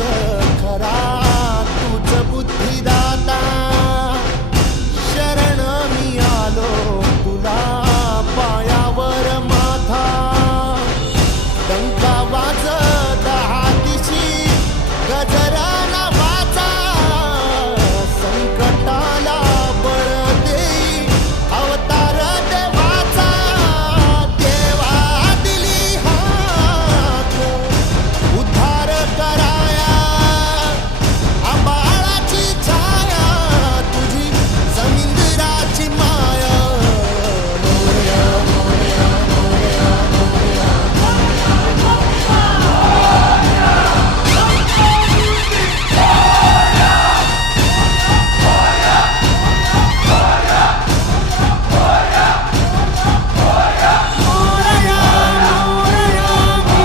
ثاني